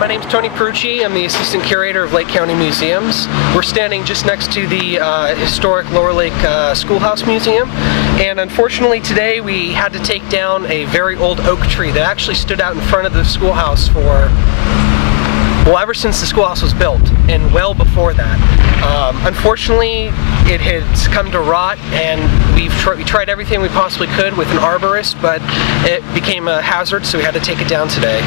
My name's Tony Perucci. I'm the Assistant Curator of Lake County Museums. We're standing just next to the historic Lowerlake Schoolhouse Museum. And unfortunately today we had to take down a very old oak tree that actually stood out in front of the schoolhouse for, well, ever since the schoolhouse was built, and well before that. Unfortunately, it had come to rot, and we tried everything we possibly could with an arborist, but it became a hazard, so we had to take it down today.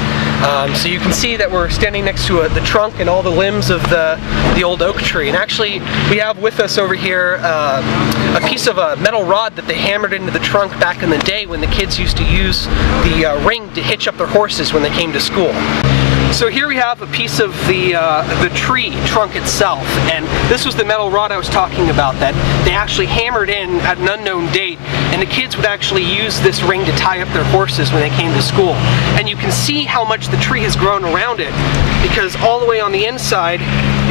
So you can see that we're standing next to the trunk and all the limbs of the old oak tree. And actually, we have with us over here a piece of a metal rod that they hammered into the trunk back in the day when the kids used to use the ring to hitch up their horses when they came to school. So here we have a piece of the tree trunk itself, and this was the metal rod I was talking about that they actually hammered in at an unknown date, and the kids would actually use this ring to tie up their horses when they came to school. And you can see how much the tree has grown around it, because all the way on the inside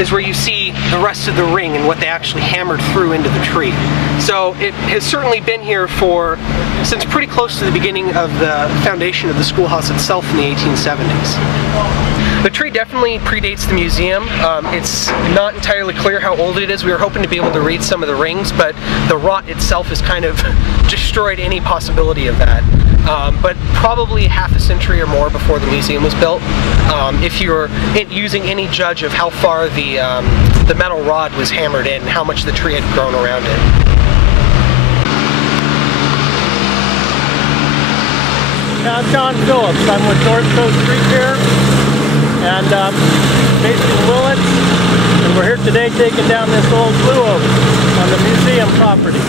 is where you see the rest of the ring and what they actually hammered through into the tree. So it has certainly been here since pretty close to the beginning of the foundation of the schoolhouse itself in the 1870s. The tree definitely predates the museum. It's not entirely clear how old it is. We were hoping to be able to read some of the rings, but the rot itself has kind of destroyed any possibility of that. But probably half a century or more before the museum was built. If you're using any judge of how far the metal rod was hammered in, how much the tree had grown around it. I'm John Phillips. I'm with North Coast Street here, and based in Willits, and we're here today taking down this old blue oak on the museum property.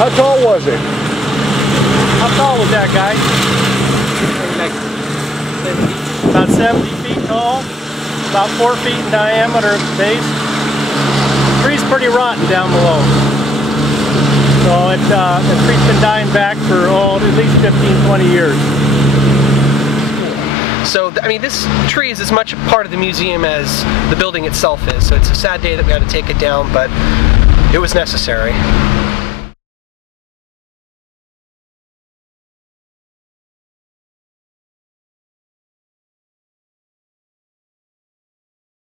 How tall was it? How tall was that, guy? About 70 feet tall, about 4 feet in diameter at the base. The tree's pretty rotten down below. So the tree's been dying back for at least 15-20 years. So, I mean, this tree is as much a part of the museum as the building itself is. So it's a sad day that we had to take it down, but it was necessary.